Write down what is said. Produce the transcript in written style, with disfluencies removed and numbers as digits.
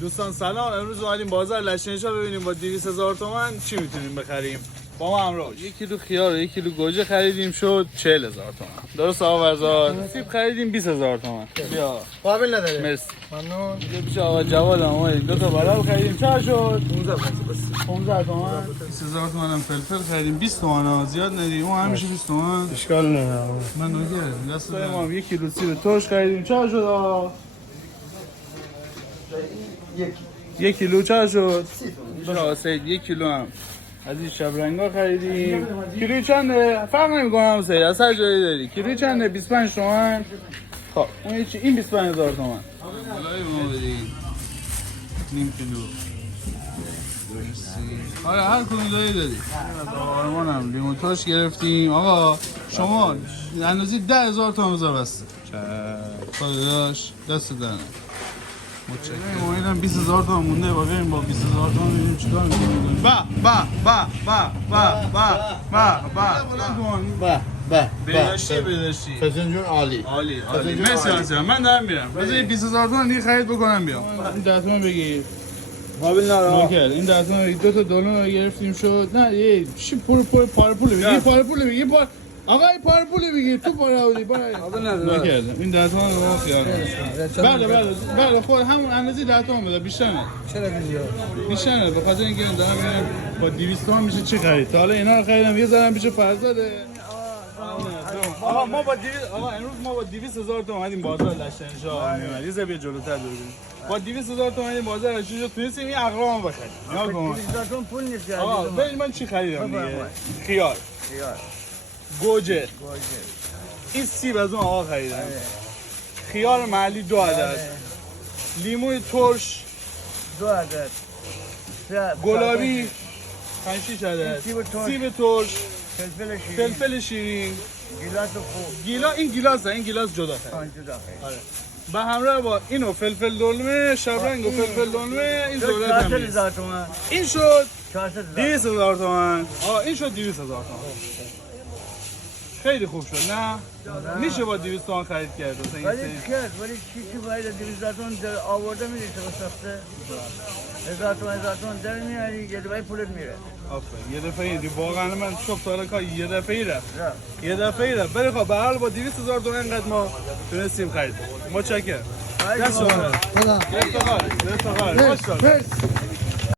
دوستان سلام، امروز اومدیم بازار لشنشا ببینیم با 200,000 تومان چی میتونیم بخریم. با ما همراه. 1 کیلو خیار و 1 کیلو گوجه خریدیم شد 40,000 تومان. درست آقا ورزاد؟ سیب خریدیم 20,000 تومان. بیا. قابل نداره. مرسی. ممنون. دیگه پیش آقا جواد هم اومدیم 2 تا بلال خریدیم. چقدر شد؟ 15 تومان. 20,000 تومان هم فلفل خریدیم 20 تومان. زیاد ندیم. اون همیشه 20 تومان. اشکال نداره. من نگه دست ما 1 کیلو سیب ترش خریدیم. چقدر شد آقا؟ 1 کیلو چقدر شد؟ آقا سید 1 کیلو هم از این شبرنگا خریدیم. کیلوی چنده؟ فرق نمی‌کنه سید، از هر جایی داری. کیلوی چنده؟ 25 تومن. خب اون چی؟ این 25,000 تومن. بالای ما بدیم. نیم کیلو. آره هر کدوم داری. آرمان هم لیمو ترش گرفتیم. آقا شما اندازه 10,000 تومن بذار بسته. خدا داشت دست دهنه. متشکرم. ما اینم 20,000 تومان مونده. با بریم با 20,000 تومان ببینیم چیکار می‌کنیم. بداشتی. فسنجون عالی. عالی. مرسی. من دارم میرم. بذار 20,000 تومان دیگه خرید بکنم بیام. این 10 تومان بگیر. قابل نداره. این 10 تومان 2 تا دلار گرفتیم شد. نه یه چی پاره پول بگیر. آقا این پاره پول بگیر تو پاره بودی قابل نداره. این 10 تومان رو خیال. بله خود همون اندازه 10 تومان بده بیشتر نه. چرا بیشتر نه به خاطر اینکه دارم میگم با 200 تومان میشه چی خرید. تا حالا اینا رو خریدم یه ذره پیش فرزاده. آقا ما با 200 امروز ما با 200,000 تومان اومدیم بازار لشنشا. یه ذره جلوتر ببینیم. با 200,000 تومان اومدیم بازار لشنشا تونستیم این اقرام بخریم. نگاه کن. 200,000 تومان پول نیست. آقا ببین من چی خریدم دیگه. خیار. گوجه. این سیب از اون آقا خریدم. خیار محلی 2 عدد. لیموی ترش 2 عدد. گلابی 5-6 عدد. سیب ترش. فلفل شیرین. گیلاس خوب. این گیلاس جدا خرید. آره. به همراه با اینو فلفل دلمه، شبرنگ و فلفل دلمه، این ذرت هم 400,000 تومان. این شد 400,000. 200,000 تومان. این شد 200,000 تومان. خیلی خوب شد نه؟ میشه با 200 تومان خرید کرد. ولی چی باید 200,000 تومان در آورده میره سخته. 1,000 تومان در میاری یه دفعه پولت میره. آفرین یه دفعه دیگه واقعا من شب تا کار یه دفعه رفت. بله خب به هر حال با 200,000 تومان اینقدر ما تونستیم خرید. متشکرم. دست شما. خدا. افتخار. ماشاءالله.